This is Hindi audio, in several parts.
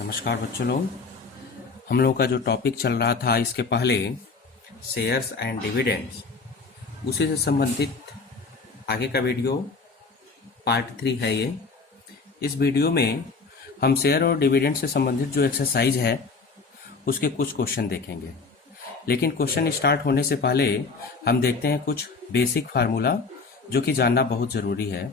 नमस्कार बच्चों लोग। हम लोग का जो टॉपिक चल रहा था इसके पहले शेयर्स एंड डिविडेंड्स, उसी से संबंधित आगे का वीडियो पार्ट 3 है ये। इस वीडियो में हम शेयर और डिविडेंड से संबंधित जो एक्सरसाइज है उसके कुछ क्वेश्चन देखेंगे। लेकिन क्वेश्चन स्टार्ट होने से पहले हम देखते हैं कुछ बेसिक फार्मूला जो कि जानना बहुत ज़रूरी है।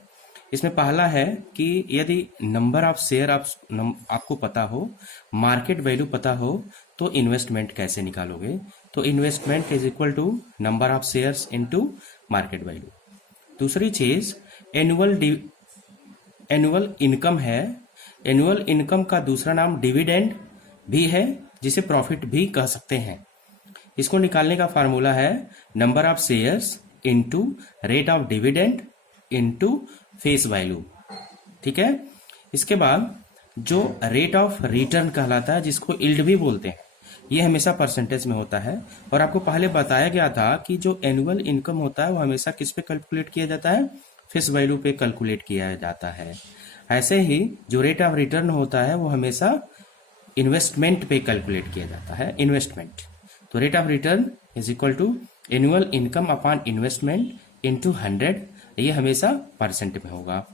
इसमें पहला है कि यदि नंबर ऑफ शेयर आपको पता हो, मार्केट वैल्यू पता हो, तो इन्वेस्टमेंट कैसे निकालोगे। तो investment is equal to number of shares into market value. दूसरी चीज एनुअल इनकम है। एनुअल इनकम का दूसरा नाम डिविडेंड भी है, जिसे प्रॉफिट भी कह सकते हैं। इसको निकालने का फार्मूला है number of shares into rate of dividend into face value. ठीक है। इसके बाद जो रेट ऑफ रिटर्न कहलाता है, जिसको यील्ड भी बोलते हैं, ये हमेशा परसेंटेज में होता है। और आपको पहले बताया गया था कि जो एनुअल इनकम होता है वो हमेशा किस पे कैलकुलेट किया जाता है, फेस वैल्यू पे कैलकुलेट किया जाता है। ऐसे ही जो रेट ऑफ रिटर्न होता है वो हमेशा इन्वेस्टमेंट पे कैलकुलेट किया जाता है, इन्वेस्टमेंट। तो rate of return is equal to annual income upon investment into 100, ये हमेशा परसेंट में होगा।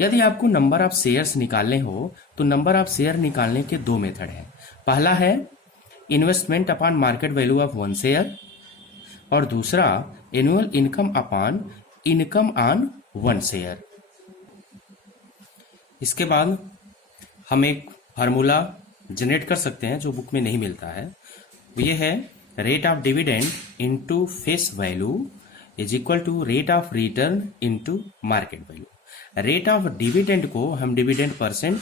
यदि आपको नंबर ऑफ शेयर्स निकालने हो तो नंबर ऑफ शेयर निकालने के दो मेथड हैं। पहला है investment upon market value of 1 share, और दूसरा annual income upon income on 1 share. इसके बाद हम एक फार्मूला जनरेट कर सकते हैं जो बुक में नहीं मिलता है। ये है rate of dividend into face value is equal to rate of return into market value. Rate of dividend को हम dividend percent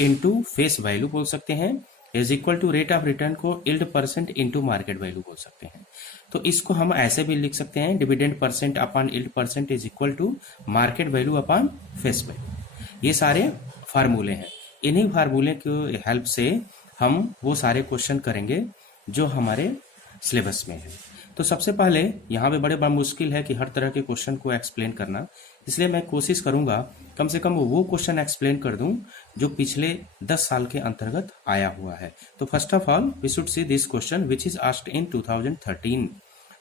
into face value बोल सकते हैं, is equal to rate of return को yield percent into market value बोल सकते हैं। तो इसको हम ऐसे भी लिख सकते हैं, dividend percent upon yield percent is equal to market value upon face value. ये सारे फार्मूले हैं। इन्हीं फार्मूले की हेल्प से हम वो सारे क्वेश्चन करेंगे जो हमारे सिलेबस में है। तो सबसे पहले यहाँ पे बड़ा मुश्किल है कि हर तरह के क्वेश्चन को एक्सप्लेन करना, इसलिए मैं कोशिश करूंगा कम से कम वो क्वेश्चन एक्सप्लेन कर दूं जो पिछले 10 साल के अंतर्गत आया हुआ है। तो first of all we should see this question which is asked in 2013।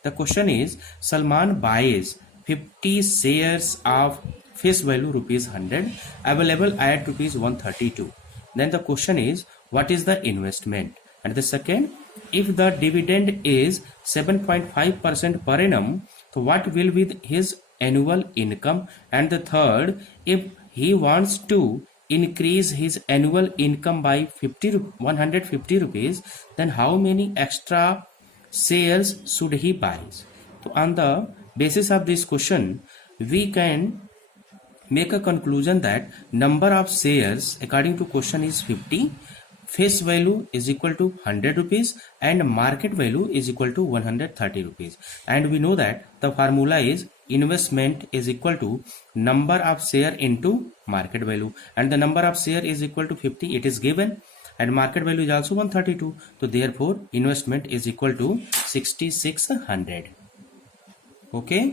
The question is Salman buys 50 shares of face value ₹100 available at ₹132। Then the question is, what is the investment? And the second, if the dividend is 7.5% per annum, so what will be his annual income? And the third, if he wants to increase his annual income by 150 rupees, then how many extra shares should he buy? So on the basis of this question, we can make a conclusion that number of shares according to question is 50, face value is equal to 100 rupees, and market value is equal to 130 rupees. And we know that the formula is investment is equal to number of share into market value, and the number of share is equal to 50, it is given, and market value is also 132. So therefore investment is equal to 6600. Okay.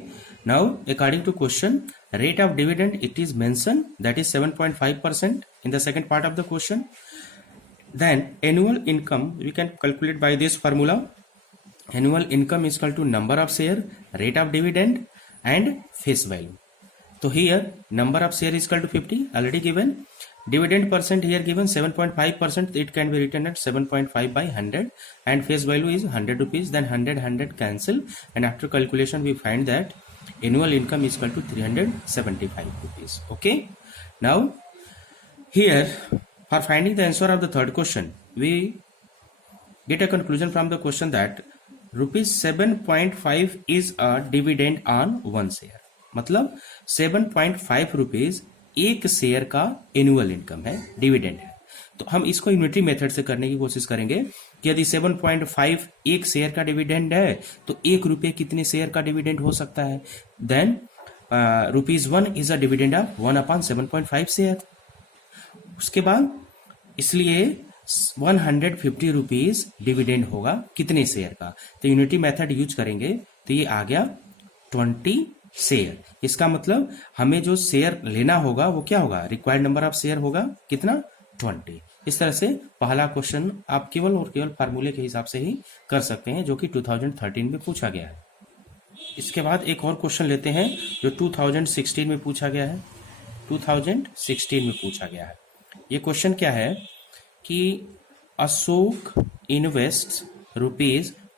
Now according to question, rate of dividend it is mentioned, that is 7.5% in the second part of the question. Then annual income we can calculate by this formula. Annual income is equal to number of share, rate of dividend and face value. So here number of share is equal to 50 already given. Dividend percent here given 7.5%, it can be written at 7.5 by 100, and face value is 100 rupees. Then 100 cancel, and after calculation we find that annual income is equal to 375 rupees. Okay. Now here for finding the answer of the third question, we get a conclusion from the question that rupees 7.5 is a dividend on 1 share. मतलब 7.5 रुपीज एक शेयर का एनुअल इनकम है, डिविडेंड है। तो हम इसको यूनिटरी मेथड से करने की कोशिश करेंगे कि यदि 7.5 एक शेयर का डिविडेंड है तो 1 रुपये कितने शेयर का डिविडेंड हो सकता है। Then ₹1 is a dividend of 1/7.5 share. उसके बाद इसलिए 150 रुपीज डिविडेंड होगा कितने शेयर का। तो यूनिटी मेथड यूज करेंगे तो ये आ गया 20 शेयर। इसका मतलब हमें जो शेयर लेना होगा वो क्या होगा, रिक्वायर्ड नंबर ऑफ शेयर होगा कितना, 20। इस तरह से पहला क्वेश्चन आप केवल और केवल फार्मूले के हिसाब से ही कर सकते हैं, जो कि 2013 में पूछा गया है। इसके बाद एक और क्वेश्चन लेते हैं जो 2016 में पूछा गया है। 2016 में पूछा गया है। ये क्वेश्चन क्या है कि Ashok invest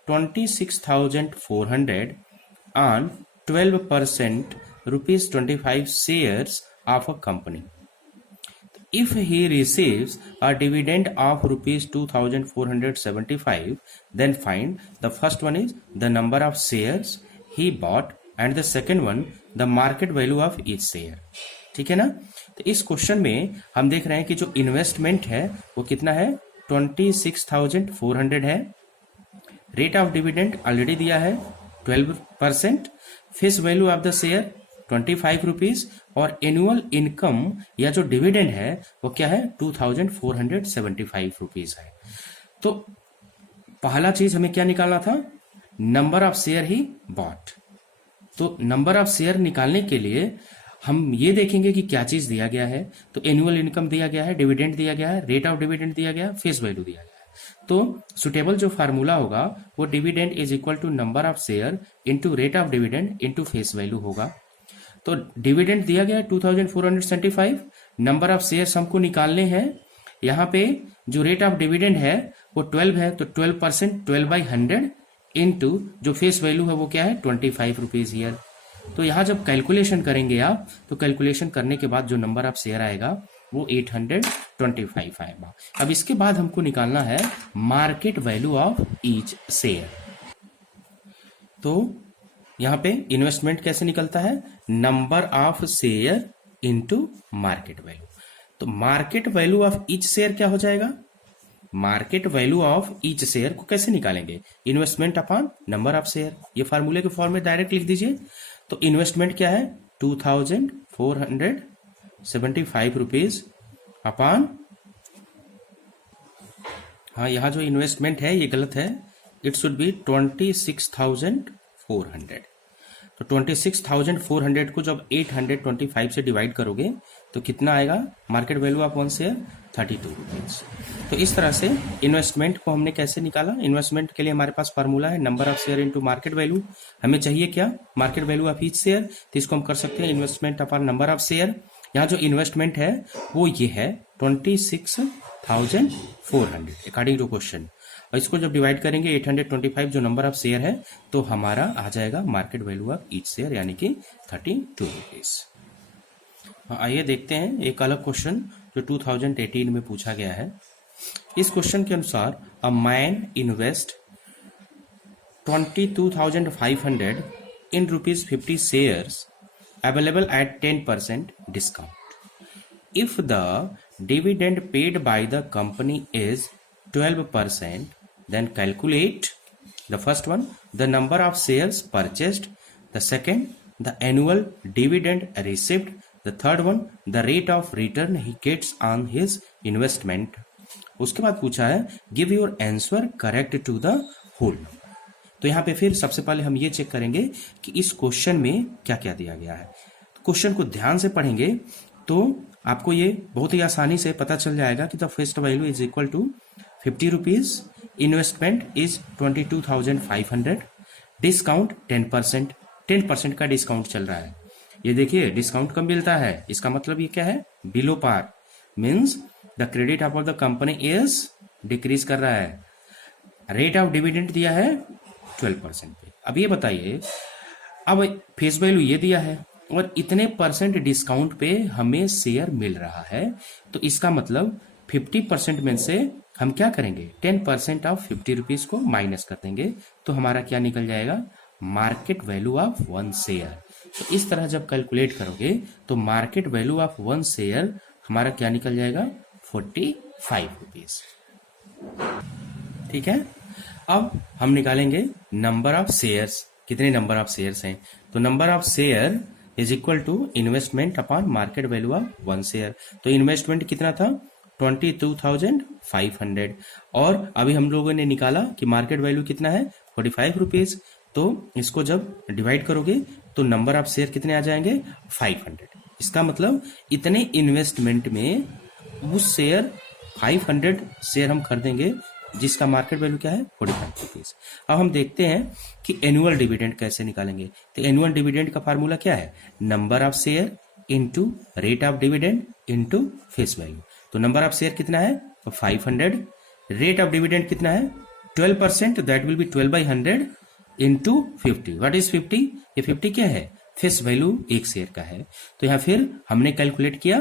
₹26,400 on 12% ₹25 shares of a company. If he receives a dividend of ₹2,475, then find the first one is the number of shares he bought and the second one the market value of each share. ठीक है ना। तो इस क्वेश्चन में हम देख रहे हैं कि जो इन्वेस्टमेंट है वो कितना है, 26,400 है। रेट ऑफ डिविडेंड ऑलरेडी दिया है 12%, face value of the share 25 rupees, और एनुअल इनकम या जो डिविडेंड है वो क्या है, 2,475 रुपीज है। तो पहला चीज हमें क्या निकालना था, number of share he bought. तो नंबर ऑफ शेयर निकालने के लिए हम ये देखेंगे कि क्या चीज दिया गया है। तो एनुअल इनकम दिया गया है, डिविडेंड दिया गया है, रेट ऑफ डिविडेंड दिया गया है, फेस वैल्यू दिया गया है। तो सुटेबल जो फार्मूला होगा वो dividend is equal to number of share into rate of dividend into face value होगा। तो डिविडेंड दिया गया 2,475, नंबर ऑफ शेयर्स हमको निकालने हैं। यहाँ पे जो रेट ऑफ डिविडेंड है वो 12 है, तो 12%, 12/100 इंटू जो फेस वैल्यू है वो क्या है, 25 रुपीज ईयर। तो यहाँ जब कैलकुलेशन करेंगे आप, तो कैलकुलेशन करने के बाद जो नंबर ऑफ शेयर आएगा वो 825 आएगा। अब इसके बाद हमको निकालना है market value of each share. तो यहाँ पे इन्वेस्टमेंट कैसे निकलता है, number of share into market value. तो market value of each share क्या हो जाएगा, market value of each share को कैसे निकालेंगे, investment upon number of share. ये फार्मूले के फॉर्म में डायरेक्ट लिख दीजिए। तो इन्वेस्टमेंट क्या है, 2,475 रुपीज अपॉन, हाँ यहाँ जो इन्वेस्टमेंट है ये गलत है, इट शुड बी 26,400। तो 26,400 को जब 825 से डिवाइड करोगे तो कितना आएगा, market value of one share 32 rupees. तो इस तरह से इन्वेस्टमेंट को हमने कैसे निकाला। इन्वेस्टमेंट के लिए हमारे पास फार्मूला है number of share into market value. हमें चाहिए क्या, market value of each share. तो इसको हम कर सकते हैं investment upon number of share. यहाँ जो इन्वेस्टमेंट है वो ये है 26,400 अकॉर्डिंग टू क्वेश्चन, और इसको जब डिवाइड करेंगे 825 जो नंबर ऑफ शेयर है तो हमारा आ जाएगा market value of each share यानी कि 32 रुपीज। आइए देखते हैं एक अलग क्वेश्चन जो 2018 में पूछा गया है। इस क्वेश्चन के अनुसार a man invest 22,500 in ₹50 shares available at 10% discount. If the dividend paid by the company is 12%, then calculate the first one, the number of shares purchased, the second, the annual dividend received, the third one, the rate of return he gets on his investment. उसके बाद पूछा है give your answer correct to the whole. तो यहाँ पे फिर सबसे पहले हम ये चेक करेंगे कि इस क्वेश्चन में क्या क्या दिया गया है। क्वेश्चन को ध्यान से पढ़ेंगे तो आपको ये बहुत ही आसानी से पता चल जाएगा कि the face value is equal to 50 rupees, investment is 22,500, discount 10%, 10% का डिस्काउंट चल रहा है। ये देखिए डिस्काउंट कब मिलता है, इसका मतलब ये क्या है, below par, means the credit of the company is decrease कर रहा है। रेट ऑफ डिविडेंड दिया है 12% पे। अब ये बताइए, अब फेस वैल्यू ये दिया है और इतने परसेंट डिस्काउंट पे हमें शेयर मिल रहा है, तो इसका मतलब 50% में से हम क्या करेंगे, 10% ऑफ 50 रुपीज को माइनस कर देंगे, तो हमारा क्या निकल जाएगा, market value of one share. तो इस तरह जब कैलकुलेट करोगे तो market value of one share हमारा क्या निकल जाएगा, 45 रुपीज। ठीक है। अब हम निकालेंगे नंबर ऑफ शेयर्स, कितने नंबर ऑफ शेयर्स हैं। तो number of share is equal to investment upon market value of one share. तो इन्वेस्टमेंट कितना था, 22,500, और अभी हम लोगों ने निकाला कि मार्केट वैल्यू कितना है, 45 रुपीज। तो इसको जब डिवाइड करोगे तो नंबर ऑफ शेयर कितने आ जाएंगे, 500। इसका मतलब इतने इन्वेस्टमेंट में उस शेयर 500 शेयर हम खरीदेंगे जिसका मार्केट वैल्यू क्या है 45 रुपीज। अब हम देखते हैं कि एनुअल डिविडेंड कैसे निकालेंगे। तो एनुअल डिविडेंड का फार्मूला क्या है, number of share into rate of dividend into face value. तो नंबर ऑफ शेयर कितना है, तो 500, रेट ऑफ डिविडेंड कितना है 12%, that will be 12/100 into 50। What is 50, ये 50 क्या है, फेस वैल्यू एक शेयर का है। तो यहाँ फिर हमने कैलकुलेट किया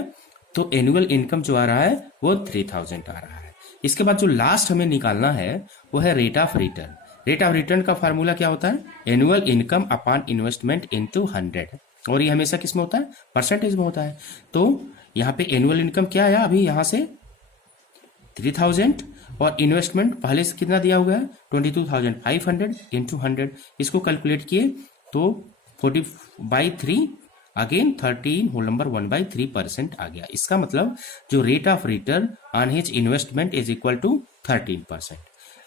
तो एनुअल इनकम जो आ रहा है वो 3000 आ रहा है। इसके बाद जो लास्ट हमें निकालना है वो है rate of return. Rate of return का फार्मूला क्या होता है, annual income upon investment into 100, और ये हमेशा किस में होता है, परसेंटेज में होता है। तो यहाँ पे एनुअल इनकम क्या आया, अभी यहाँ से 3000 और इन्वेस्टमेंट पहले से कितना दिया हुआ है 22,500 इंटू 100। इसको कैलकुलेट किए तो 40/3 अगेन 13 होल नंबर 1/3% आ गया। इसका मतलब जो rate of return on his investment is equal to 13%।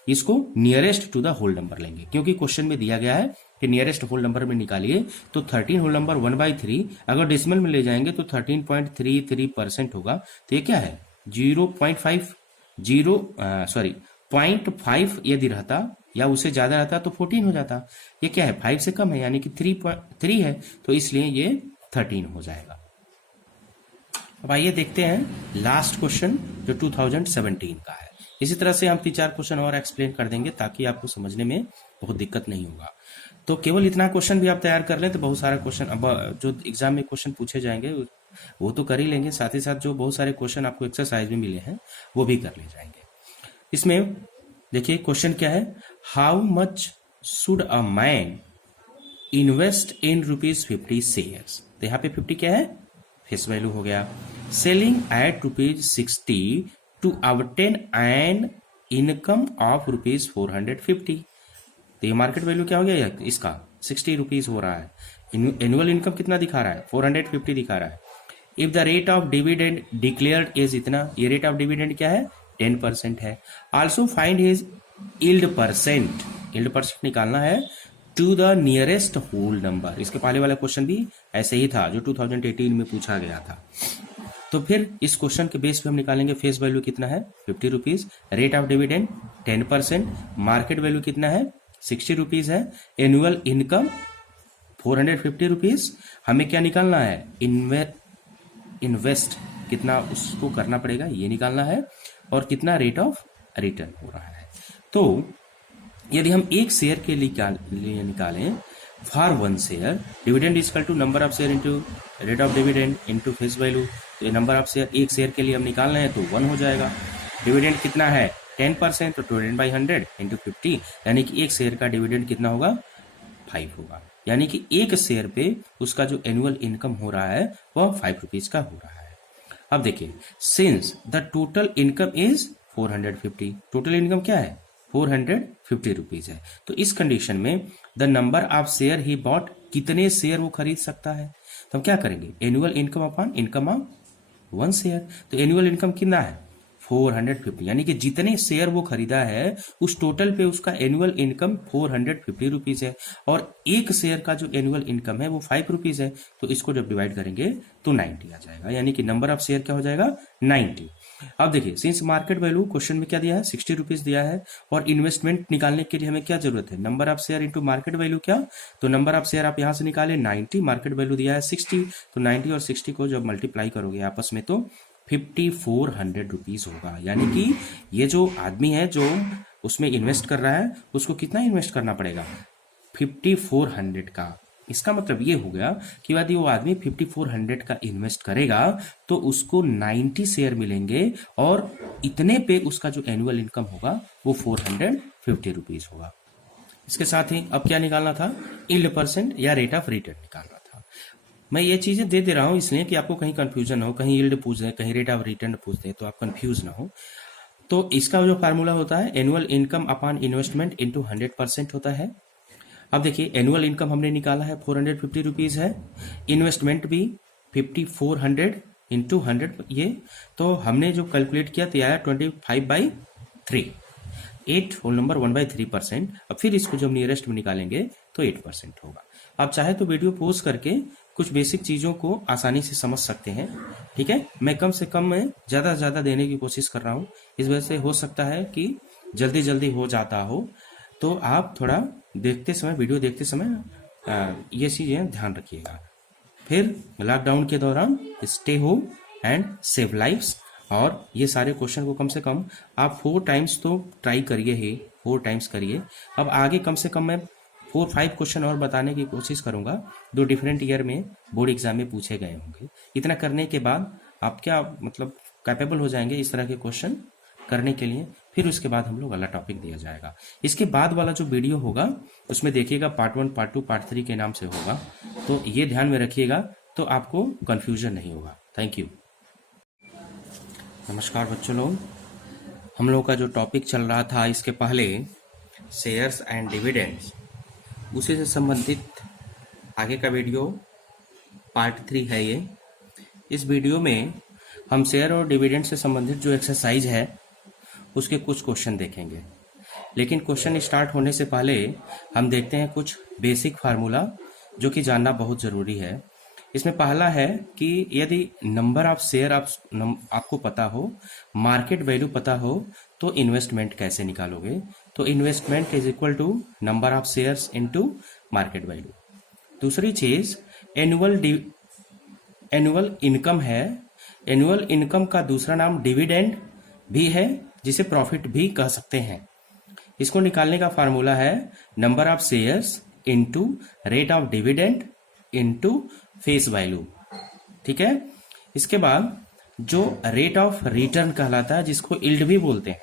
इसको nearest to the whole number लेंगे, क्योंकि क्वेश्चन में दिया गया है कि नियरेस्ट होल नंबर में निकालिए। तो 13 होल नंबर 1/3 अगर डेसिमल में ले जाएंगे तो 13.33% होगा। तो ये क्या है 0.5 यदि रहता या उससे ज्यादा रहता तो 14 हो जाता। ये क्या है 5 से कम है यानी कि 3 है, तो इसलिए ये 13 हो जाएगा। अब आइए देखते हैं लास्ट क्वेश्चन जो 2017 का है। इसी तरह से हम 3-4 क्वेश्चन और एक्सप्लेन कर देंगे ताकि आपको समझने में बहुत दिक्कत नहीं होगा। तो केवल इतना क्वेश्चन भी आप तैयार कर लें तो बहुत सारा क्वेश्चन अब जो एग्जाम में क्वेश्चन पूछे जाएंगे वो तो कर ही लेंगे, साथ ही साथ जो बहुत सारे क्वेश्चन आपको एक्सरसाइज में मिले हैं वो भी कर ले जाएंगे। इसमें देखिए क्वेश्चन क्या है, how much should a man invest in ₹50 shares. तो यहाँ पे 50 क्या है, फेस वैल्यू हो गया। Selling at ₹60 to obtain an income of ₹450। तो ये मार्केट वैल्यू क्या हो गया इसका 60 रुपीज हो रहा है। एनुअल इनकम कितना दिखा रहा है 450 दिखा रहा है। If the rate of dividend declared is इतना, ये रेट ऑफ डिविडेंड क्या है 10% है। Also find his yield percent निकालना है to the nearest whole number. इसके पहले वाला क्वेश्चन भी ऐसे ही था जो 2018 में पूछा गया था। तो फिर इस क्वेश्चन के बेस पे हम निकालेंगे फेस वैल्यू कितना है 50 rupees, rate of dividend 10%, market value कितना है 60 रुपीज है, एनुअल इनकम 450 रुपीज। हमें क्या निकालना है इन्वेस्ट कितना उसको करना पड़ेगा ये निकालना है, और कितना रेट ऑफ रिटर्न हो रहा है। तो यदि हम एक शेयर के लिए निकालें for 1 share, dividend is equal to number of share into rate of dividend into face value. तो नंबर ऑफ शेयर एक शेयर के लिए हम निकालना है तो 1 हो जाएगा। डिविडेंड कितना है 10%, तो डिविडेंड/100 इंटू 50, यानी कि एक शेयर का डिविडेंड कितना होगा 5 होगा। यानी कि एक शेयर पे उसका जो एनुअल इनकम हो रहा है वह 5 रुपीज का हो रहा है। अब देखिए since the total income is 450, total income क्या है 450 रुपीज है, तो इस कंडीशन में the number of share he bought, कितने शेयर वो खरीद सकता है। तो हम क्या करेंगे annual income upon income of 1 share. तो एनुअल इनकम कितना है 450, यानी कि जितने शेयर वो खरीदा है उस टोटल पे उसका एनुअल इनकम 450 रुपीज है, और एक शेयर का जो एनुअल इनकम है वो 5 रुपीज है। तो इसको जब डिवाइड करेंगे तो 90 आ जाएगा, यानी कि नंबर ऑफ शेयर क्या हो जाएगा 90। अब देखिए सिंस मार्केट वैल्यू क्वेश्चन में क्या दिया है 60 रुपीज दिया है, और इन्वेस्टमेंट निकालने के लिए हमें क्या जरूरत है number of share into market value क्या, तो नंबर ऑफ शेयर आप यहां से निकाले 90, मार्केट वैल्यू दिया है 60, तो 90 और 60 को जब मल्टीप्लाई करोगे आपस में तो 5400 रुपीज होगा। यानी कि ये जो आदमी है जो उसमें इन्वेस्ट कर रहा है उसको कितना इन्वेस्ट करना पड़ेगा 5400 का। इसका मतलब ये हो गया कि यदि वो आदमी 5400 का इन्वेस्ट करेगा तो उसको 90 शेयर मिलेंगे, और इतने पे उसका जो एनुअल इनकम होगा वो 450 रुपीज होगा। इसके साथ ही अब क्या निकालना था यील्ड परसेंट या रेट ऑफ रिटर्न निकालना था। मैं ये चीजें दे रहा हूं इसलिए कि आपको कहीं कंफ्यूजन हो, कहीं यील्ड पूछ दे कहीं रेट ऑफ रिटर्न पूछ दे तो आप कंफ्यूज ना हो। तो इसका जो फार्मूला होता है annual income upon investment into 100% होता है। अब देखिए एनुअल इनकम हमने निकाला है 450 रुपीज है, इन्वेस्टमेंट भी 5400 इंटू 100 ये, तो हमने जो कैलकुलेट किया तो आया 25/3, 8 होल नंबर 1/3%। अब फिर इसको जब नियरेस्ट में निकालेंगे तो 8% होगा। आप चाहे तो वीडियो पॉज करके कुछ बेसिक चीज़ों को आसानी से समझ सकते हैं। ठीक है, मैं कम से कम में ज़्यादा से ज़्यादा देने की कोशिश कर रहा हूँ। इस वजह से हो सकता है कि जल्दी जल्दी हो जाता हो, तो आप थोड़ा देखते समय, वीडियो देखते समय ये चीज़ें ध्यान रखिएगा। फिर लॉकडाउन के दौरान stay home and save lifes, और ये सारे क्वेश्चन को कम से कम आप 4 टाइम्स तो ट्राई करिए ही, 4 टाइम्स करिए। अब आगे कम से कम मैं 4-5 क्वेश्चन और बताने की कोशिश करूंगा जो डिफरेंट ईयर में बोर्ड एग्जाम में पूछे गए होंगे। इतना करने के बाद आप क्या मतलब कैपेबल हो जाएंगे इस तरह के क्वेश्चन करने के लिए। फिर उसके बाद हम लोग अगला टॉपिक दिया जाएगा। इसके बाद वाला जो वीडियो होगा उसमें देखिएगा पार्ट 1, पार्ट 2, पार्ट 3 के नाम से होगा, तो ये ध्यान में रखिएगा तो आपको कंफ्यूजन नहीं होगा। Thank you. नमस्कार बच्चों लोग, हम लोग का जो टॉपिक चल रहा था इसके पहले शेयर्स एंड डिविडेंड्स, उसी से संबंधित आगे का वीडियो पार्ट 3 है ये। इस वीडियो में हम शेयर और डिविडेंड से संबंधित जो एक्सरसाइज है उसके कुछ क्वेश्चन देखेंगे। लेकिन क्वेश्चन स्टार्ट होने से पहले हम देखते हैं कुछ बेसिक फार्मूला जो कि जानना बहुत ज़रूरी है। इसमें पहला है कि यदि नंबर ऑफ शेयर आपको पता हो, मार्केट वैल्यू पता हो, तो इन्वेस्टमेंट कैसे निकालोगे। तो investment is equal to number of shares into market value. दूसरी चीज एनुअल इनकम है। एनुअल इनकम का दूसरा नाम डिविडेंड भी है, जिसे प्रॉफिट भी कह सकते हैं। इसको निकालने का फार्मूला है number of shares into rate of dividend into face value. ठीक है, इसके बाद जो रेट ऑफ रिटर्न कहलाता है, जिसको यील्ड भी बोलते हैं,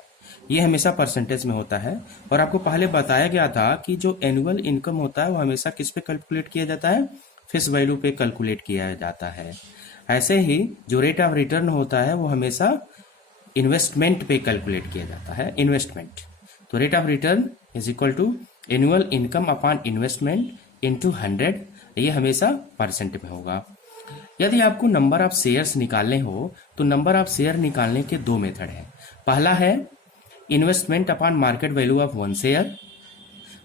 ये हमेशा परसेंटेज में होता है। और आपको पहले बताया गया था कि जो एनुअल इनकम होता है वो हमेशा किस पे कैलकुलेट किया जाता है, फेस वैल्यू पे कैलकुलेट किया जाता है। ऐसे ही जो रेट ऑफ रिटर्न होता है वो हमेशा इन्वेस्टमेंट पे कैलकुलेट किया जाता है, इन्वेस्टमेंट। तो rate of return is equal to annual income upon investment into 100, ये हमेशा परसेंट में होगा। यदि आपको नंबर ऑफ शेयर्स निकालने हो तो नंबर ऑफ शेयर निकालने के 2 मेथड हैं। पहला है investment upon market value of 1 share,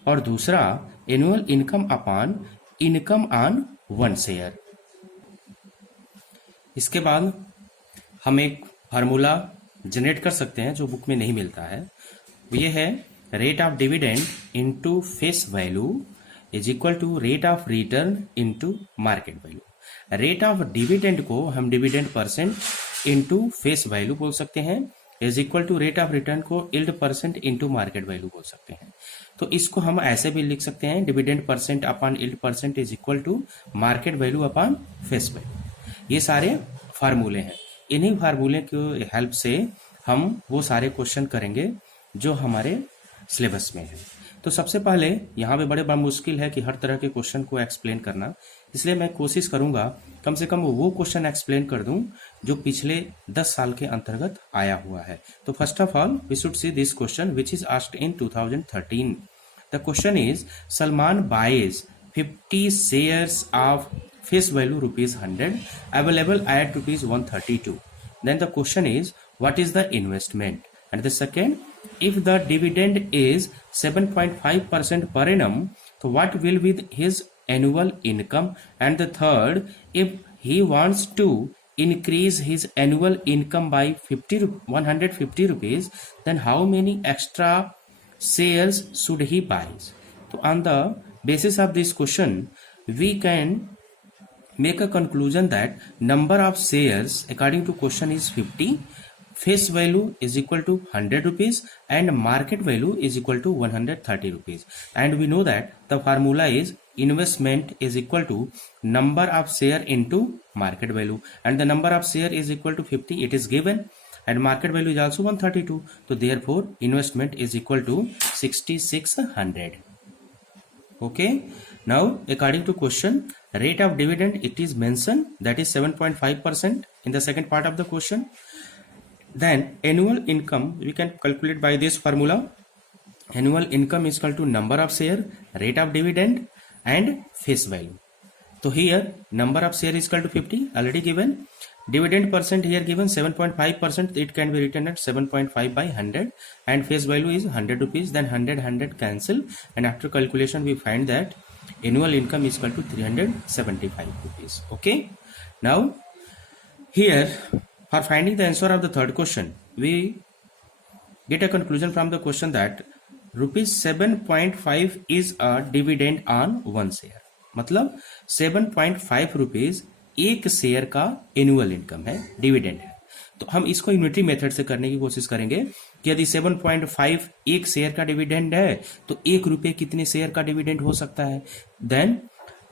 और दूसरा annual income upon income on 1 share. इसके बाद हम एक फार्मूला जनरेट कर सकते हैं जो बुक में नहीं मिलता है। ये है rate of dividend into face value is equal to rate of return into market value. Rate of dividend को हम dividend percent into face value बोल सकते हैं, is equal to rate of return को yield percent into market value बोल सकते हैं। तो इसको हम ऐसे भी लिख सकते हैं dividend percent upon yield percent is equal to market value upon face value. ये सारे फार्मूले हैं। इन्हीं फार्मूले की हेल्प से हम वो सारे क्वेश्चन करेंगे जो हमारे सिलेबस में है। तो सबसे पहले यहाँ पे बड़ा मुश्किल है कि हर तरह के क्वेश्चन को एक्सप्लेन करना, इसलिए मैं कोशिश करूंगा कम से कम वो क्वेश्चन एक्सप्लेन कर दूं जो पिछले 10 साल के अंतर्गत आया हुआ है। तो first of all we should see this question which is asked in 2013। The question is Salman buys 50 shares of face value ₹100 available at ₹132. Then the question is what is the investment? And the second, if the dividend is 7.5% per annum, so what will be his annual income? And the third, if he wants to increase his annual income by 150 rupees, then how many extra shares should he buy? So on the basis of this question, we can make a conclusion that number of shares according to question is 50, face value is equal to 100 rupees, and market value is equal to 130 rupees. And we know that the formula is investment is equal to number of share into market value, and the number of share is equal to 50, it is given, and market value is also 132. So therefore investment is equal to 6600. Okay, now according to question, rate of dividend, it is mentioned that is 7.5% in the second part of the question. Then annual income we can calculate by this formula. Annual income is equal to number of share, rate of dividend, and face value. So here number of share is equal to 50 already given. Dividend percent here given 7.5%, it can be written at 7.5 by 100, and face value is 100 rupees. Then 100 cancel, and after calculation we find that annual income is equal to 375 rupees. Okay, now here for finding the answer of the third question, we get a conclusion from the question that rupees 7.5 is a dividend on one share. मतलब 7.5 रुपीज एक शेयर का एनुअल इनकम है, डिविडेंड है। तो हम इसको यूनिटरी मेथड से करने की कोशिश करेंगे कि यदि 7.5 एक शेयर का डिविडेंड है तो एक रुपये कितने शेयर का डिविडेंड हो सकता है। Then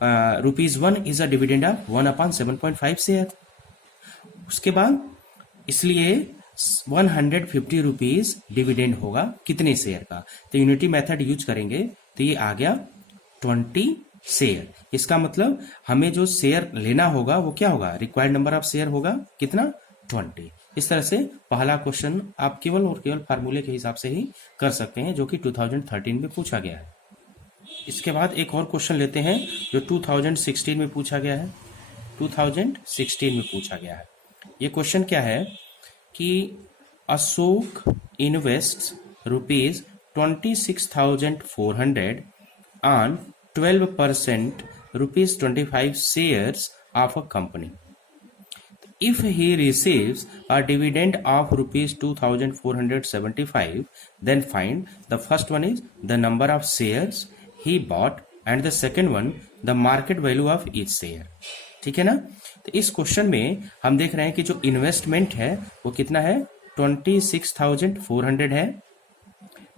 ₹1 is a dividend of 1/7.5 share. उसके बाद इसलिए 150 रुपीज डिविडेंड होगा कितने शेयर का, तो यूनिटी मेथड यूज करेंगे तो ये आ गया 20 शेयर। इसका मतलब हमें जो शेयर लेना होगा वो क्या होगा, रिक्वायर्ड नंबर ऑफ शेयर होगा कितना, 20। इस तरह से पहला क्वेश्चन आप केवल और केवल फार्मूले के हिसाब से ही कर सकते हैं, जो कि 2013 में पूछा गया है। इसके बाद एक और क्वेश्चन लेते हैं जो 2016 में पूछा गया है। 2016 में पूछा गया है। ये क्वेश्चन क्या है कि Ashok invest ₹26,400 on 12% ₹25 shares of a company. If he receives a dividend of ₹2,475, then find the first one is the number of shares he bought and the second one the market value of each share. ठीक है ना। तो इस क्वेश्चन में हम देख रहे हैं कि जो इन्वेस्टमेंट है वो कितना है, 26,400 है।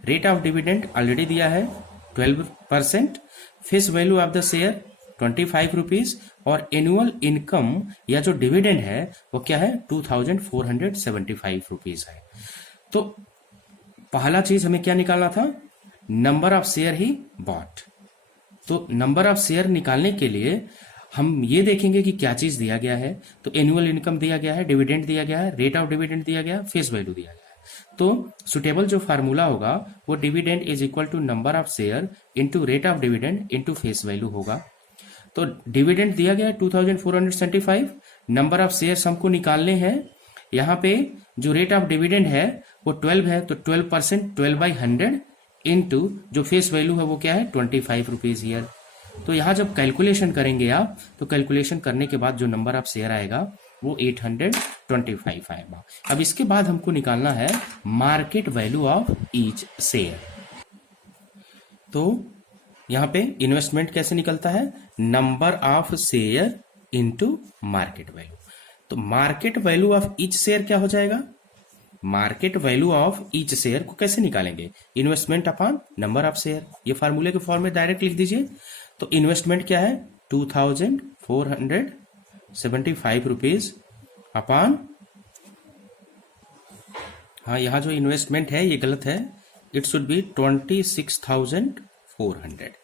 रेट ऑफ डिविडेंड ऑलरेडी दिया है 12%। Face value of the share 25 rupees और एनुअल इनकम या जो डिविडेंड है वो क्या है, 2,475 रुपीज है। तो पहला चीज हमें क्या निकालना था, number of share he bought. तो नंबर ऑफ शेयर निकालने के लिए हम ये देखेंगे कि क्या चीज दिया गया है। तो एनुअल इनकम दिया गया है, डिविडेंड दिया गया है, रेट ऑफ डिविडेंड दिया गया है, फेस वैल्यू दिया गया है। तो सुटेबल जो फार्मूला होगा वो dividend is equal to number of share into rate of dividend into face value होगा। तो डिविडेंड दिया गया है 2,475, नंबर ऑफ शेयर्स हमको निकालने हैं। यहाँ पे जो रेट ऑफ डिविडेंड है वो 12 है, तो 12%, 12/100 इंटू जो फेस वैल्यू है वो क्या है, 25 रुपीज ईयर। तो यहाँ जब कैलकुलेशन करेंगे आप, तो कैलकुलेशन करने के बाद जो नंबर ऑफ शेयर आएगा वो 825 आएगा। अब इसके बाद हमको निकालना है market value of each share. तो यहाँ पे इन्वेस्टमेंट कैसे निकलता है, number of share into market value. तो market value of each share क्या हो जाएगा, market value of each share को कैसे निकालेंगे, investment upon number of share. ये फार्मूले के फॉर्म में डायरेक्ट लिख दीजिए। तो इन्वेस्टमेंट क्या है, 2,475 रुपीज अपॉन, हाँ यहाँ जो इन्वेस्टमेंट है ये गलत है, इट शुड बी 26,400।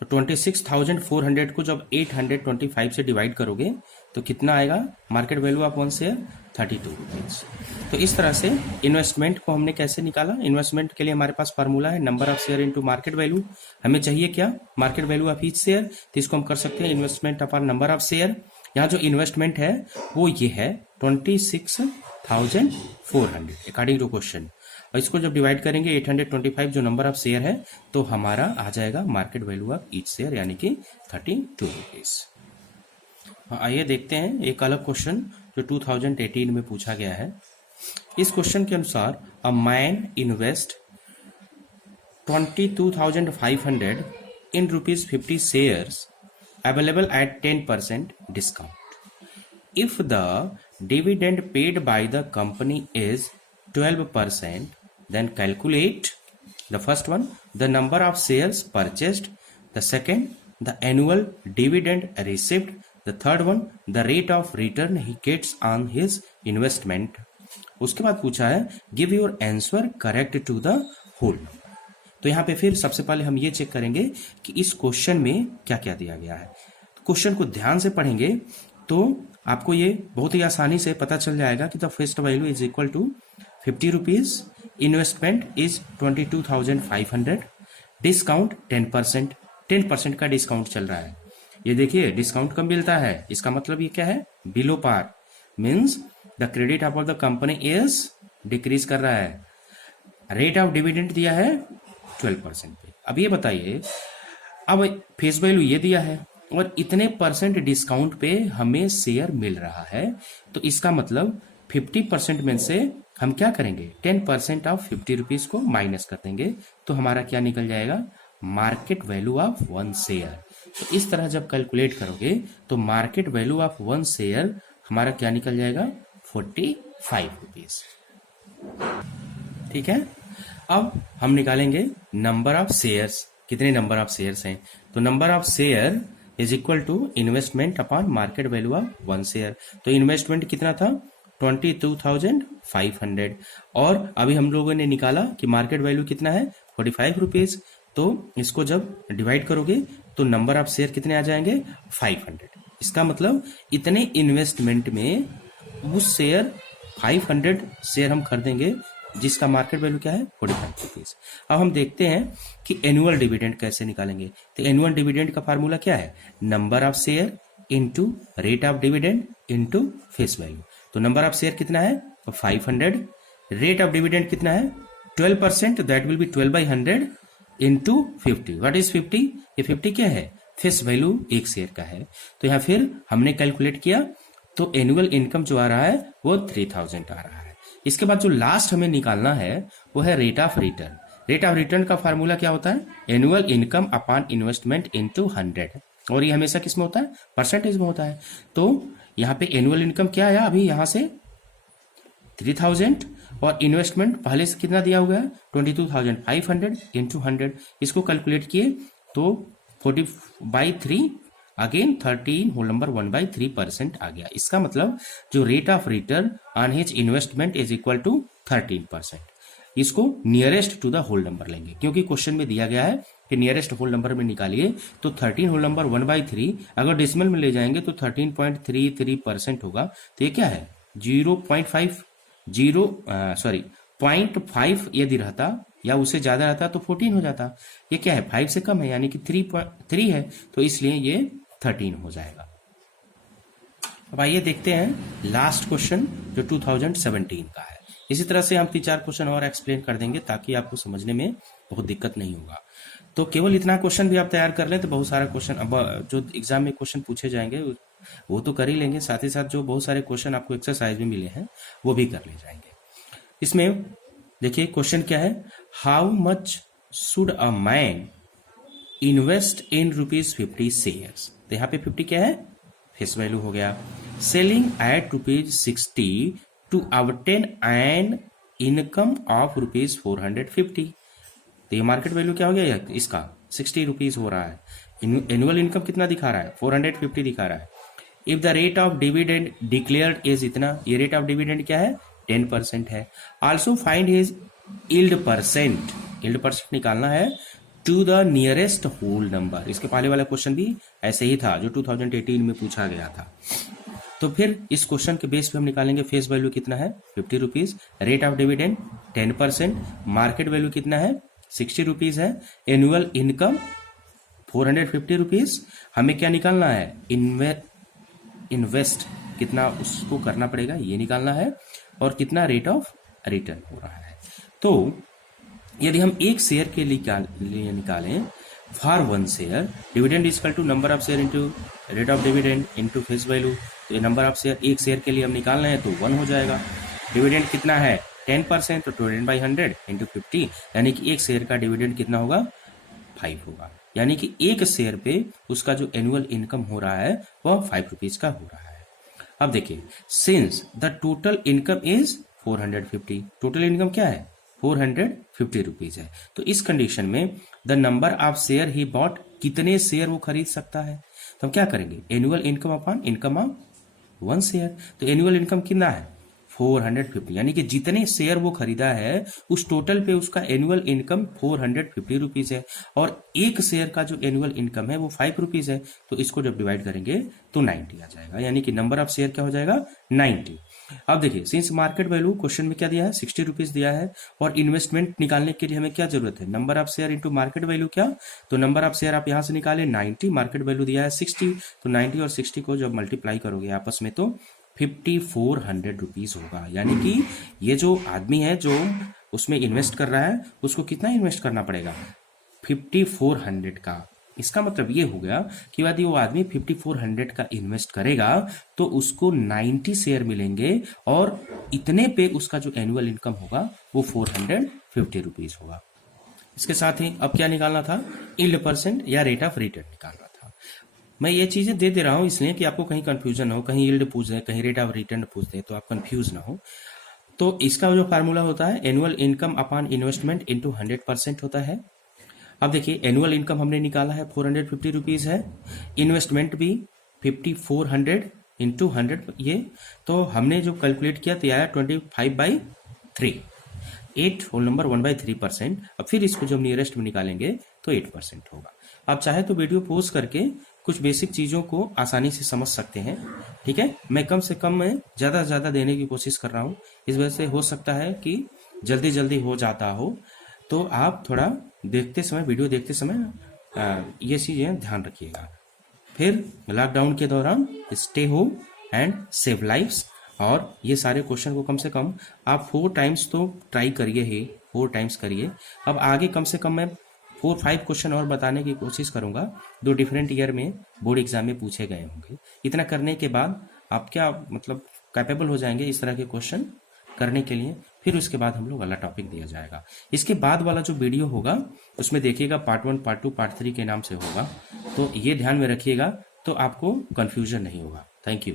तो 26,400 को जब 825 से डिवाइड करोगे तो कितना आएगा, market value of one share 32 rupees. तो इस तरह से इन्वेस्टमेंट को हमने कैसे निकाला। इन्वेस्टमेंट के लिए हमारे पास फार्मूला है number of share into market value. हमें चाहिए क्या, market value of each share. तो इसको हम कर सकते हैं investment upon number of share. यहाँ जो इन्वेस्टमेंट है वो ये है 26,400 अकॉर्डिंग टू क्वेश्चन। और इसको जब डिवाइड करेंगे 825 जो नंबर ऑफ शेयर है, तो हमारा आ जाएगा market value of each share यानी कि 32 रुपीज। आइए देखते हैं एक अलग क्वेश्चन जो 2018 में पूछा गया है। इस क्वेश्चन के अनुसार a man invest 22,500 in ₹50 shares available at 10% discount. If the dividend paid by the company is 12%, then calculate the first one the number of shares purchased, the second the annual dividend received, the third one the rate of return he gets on his investment। उसके बाद पूछा है give your answer correct to the whole number। तो यहाँ पे फिर सबसे पहले हम ये चेक करेंगे कि इस क्वेश्चन में क्या क्या दिया गया है। क्वेश्चन को ध्यान से पढ़ेंगे तो आपको ये बहुत ही आसानी से पता चल जाएगा कि the face value is equal to 50 rupees, investment is 22,500, discount 10%, 10% का डिस्काउंट चल रहा है। ये देखिए डिस्काउंट कम मिलता है, इसका मतलब ये क्या है, below par, means the credit of the company is decrease कर रहा है। रेट ऑफ डिविडेंड दिया है 12% पे। अब ये बताइए अब फेस वैल्यू ये दिया है और इतने परसेंट डिस्काउंट पे हमें शेयर मिल रहा है, तो इसका मतलब 50% में से हम क्या करेंगे, 10% ऑफ 50 रुपीज को माइनस कर देंगे, तो हमारा क्या निकल जाएगा, market value of one share. तो इस तरह जब कैलकुलेट करोगे तो market value of one share हमारा क्या निकल जाएगा, 45 रुपीज। ठीक है। अब हम निकालेंगे नंबर ऑफ शेयर्स, कितने नंबर ऑफ शेयर्स हैं, तो number of share is equal to investment upon market value of one share. तो इन्वेस्टमेंट कितना था, 22,500, और अभी हम लोगों ने निकाला कि मार्केट वैल्यू कितना है, 45 रुपीज। तो इसको जब डिवाइड करोगे तो नंबर ऑफ शेयर कितने आ जाएंगे, 500। इसका मतलब इतने इन्वेस्टमेंट में उस शेयर 500 शेयर हम खरीदेंगे जिसका मार्केट वैल्यू क्या है, 45 रुपीज। अब हम देखते हैं कि एनुअल डिविडेंड कैसे निकालेंगे। तो एनुअल डिविडेंड का फार्मूला क्या है, number of share into rate of dividend into face value. तो नंबर ऑफ शेयर कितना है, तो 500, रेट ऑफ डिविडेंड कितना है 12%, that will be 12/100 into 50। What is 50, ये 50 क्या है, फेस वैल्यू एक शेयर का है। तो यहाँ फिर हमने कैलकुलेट किया तो एनुअल इनकम जो आ रहा है वो 3000 आ रहा है। इसके बाद जो लास्ट हमें निकालना है वो है rate of return. Rate of return का फार्मूला क्या होता है, annual income upon investment into 100, और ये हमेशा किस में होता है, परसेंटेज में होता है। तो यहाँ पे एनुअल इनकम क्या आया, अभी यहाँ से 3000 और इन्वेस्टमेंट पहले से कितना दिया हुआ है, 22,500 इंटू 100। इसको कैलकुलेट किए तो 40/3 अगेन 13 होल नंबर 1/3% आ गया। इसका मतलब जो rate of return on his investment is equal to 13%। इसको nearest to the whole number लेंगे, क्योंकि क्वेश्चन में दिया गया है कि नियरेस्ट होल नंबर में निकालिए। तो 13 होल नंबर 1/3 अगर डेसिमल में ले जाएंगे तो 13.33% होगा। तो ये क्या है, 0.5 यदि रहता या उससे ज्यादा रहता तो 14 हो जाता। ये क्या है, 5 से कम है, यानी कि 3 है, तो इसलिए ये 13 हो जाएगा। अब आइए देखते हैं लास्ट क्वेश्चन जो 2017 का है। इसी तरह से हम 3-4 क्वेश्चन और एक्सप्लेन कर देंगे ताकि आपको समझने में बहुत दिक्कत नहीं होगा। तो केवल इतना क्वेश्चन भी आप तैयार कर लें तो बहुत सारा क्वेश्चन अब जो एग्जाम में क्वेश्चन पूछे जाएंगे वो तो कर ही लेंगे, साथ ही साथ जो बहुत सारे क्वेश्चन आपको एक्सरसाइज में मिले हैं वो भी कर ले जाएंगे। इसमें देखिए क्वेश्चन क्या है, how much should a man invest in ₹50 shares. तो यहाँ पे 50 क्या है, फेस वैल्यू हो गया। Selling at ₹60 to obtain an income of ₹450। तो ये मार्केट वैल्यू क्या हो गया, इसका 60 रुपीज हो रहा है। एनुअल इनकम कितना दिखा रहा है, 450 दिखा रहा है। If the rate of dividend declared is इतना, ये रेट ऑफ डिविडेंड क्या है, 10% है। Also find his yield percent, yield percent निकालना है to the nearest whole number. इसके पहले वाला क्वेश्चन भी ऐसे ही था जो 2018 में पूछा गया था। तो फिर इस क्वेश्चन के बेस पे हम निकालेंगे फेस वैल्यू कितना है, 50 rupees, rate of dividend 10%, market value कितना है 60 रुपीज है, एनुअल इनकम 450 रुपीज। हमें क्या निकालना है, इन्वेस्ट कितना उसको करना पड़ेगा ये निकालना है, और कितना रेट ऑफ रिटर्न हो रहा है। तो यदि हम एक शेयर के लिए निकालें for one share, dividend equal to number of share into rate of dividend into face value. तो ये नंबर ऑफ शेयर एक शेयर के लिए हम निकाल रहे हैं तो 1 हो जाएगा। डिविडेंड कितना है 10%, तो 20/100 इंटू 50, यानी कि एक शेयर का डिविडेंड कितना होगा 5 होगा। यानी कि एक शेयर पे उसका जो एनुअल इनकम हो रहा है वह 5 रुपीज का हो रहा है। अब देखिए, since the total income is 450, total income क्या है 450 रुपीज है, तो इस कंडीशन में the number of share he bought, कितने शेयर वो खरीद सकता है। तो हम क्या करेंगे, annual income upon income of one share. तो एनुअल इनकम कितना है 450, यानी कि जितने शेयर वो खरीदा है उस टोटल पे उसका एनुअल इनकम 450 रुपीज है, और एक शेयर का जो एनुअल इनकम है वो 5 रुपीज है। तो इसको जब डिवाइड करेंगे तो 90 आ जाएगा, यानी कि नंबर ऑफ शेयर क्या हो जाएगा 90। अब देखिए, सिंस मार्केट वैल्यू क्वेश्चन में क्या दिया है 60 रुपीज दिया है, और इन्वेस्टमेंट निकालने के लिए हमें क्या जरूरत है, number of share into market value क्या, तो नंबर ऑफ शेयर आप यहां से निकाले 90, मार्केट वैल्यू दिया है 60, तो 90 और 60 को जब मल्टीप्लाई करोगे आपस में तो 5400 रुपीज होगा। यानी कि ये जो आदमी है जो उसमें इन्वेस्ट कर रहा है उसको कितना इन्वेस्ट करना पड़ेगा 5400 का इसका मतलब ये हो गया कि यदि वो आदमी 5400 का इन्वेस्ट करेगा तो उसको 90 शेयर मिलेंगे और इतने पे उसका जो एनुअल इनकम होगा वो 450 रुपीज होगा। इसके साथ ही अब क्या निकालना था, यील्ड परसेंट या रेट ऑफ रिटर्न निकालना था। मैं ये चीजें दे दे रहा हूं इसलिए कि आपको कहीं कंफ्यूजन हो, कहीं यील्ड पूछ दे, कहीं रेट ऑफ रिटर्न पूछ दे तो आप कंफ्यूज ना हो। तो इसका जो फार्मूला होता है annual income upon investment into 100% होता है। अब देखिए एनुअल इनकम हमने निकाला है 450 रुपीज है, इन्वेस्टमेंट भी 5400 इंटू 100 ये, तो हमने जो कैलकुलेट किया तो आया 25/3, 8 होल नंबर 1/3%। अब फिर इसको जब नियरेस्ट में निकालेंगे तो 8% होगा। आप चाहे तो वीडियो पॉज करके कुछ बेसिक चीजों को आसानी से समझ सकते हैं, ठीक है। मैं कम से कम में ज्यादा से ज्यादा देने की कोशिश कर रहा हूं, इस वजह से हो सकता है कि जल्दी जल्दी हो जाता हो, तो आप थोड़ा देखते समय, वीडियो देखते समय ये चीजें ध्यान रखिएगा। फिर लॉकडाउन के दौरान stay home and save lifes, और ये सारे क्वेश्चन को कम से कम आप 4 टाइम्स तो ट्राई करिए ही, 4 टाइम्स करिए। अब आगे कम से कम मैं 4-5 क्वेश्चन और बताने की कोशिश करूंगा, 2 डिफरेंट ईयर में बोर्ड एग्जाम में पूछे गए होंगे। इतना करने के बाद आप क्या मतलब कैपेबल हो जाएंगे इस तरह के क्वेश्चन करने के लिए। फिर उसके बाद हम लोग अगला टॉपिक दिया जाएगा। इसके बाद वाला जो वीडियो होगा उसमें देखिएगा पार्ट 1, पार्ट 2, पार्ट 3 के नाम से होगा, तो ये ध्यान में रखिएगा तो आपको कंफ्यूजन नहीं होगा। Thank you.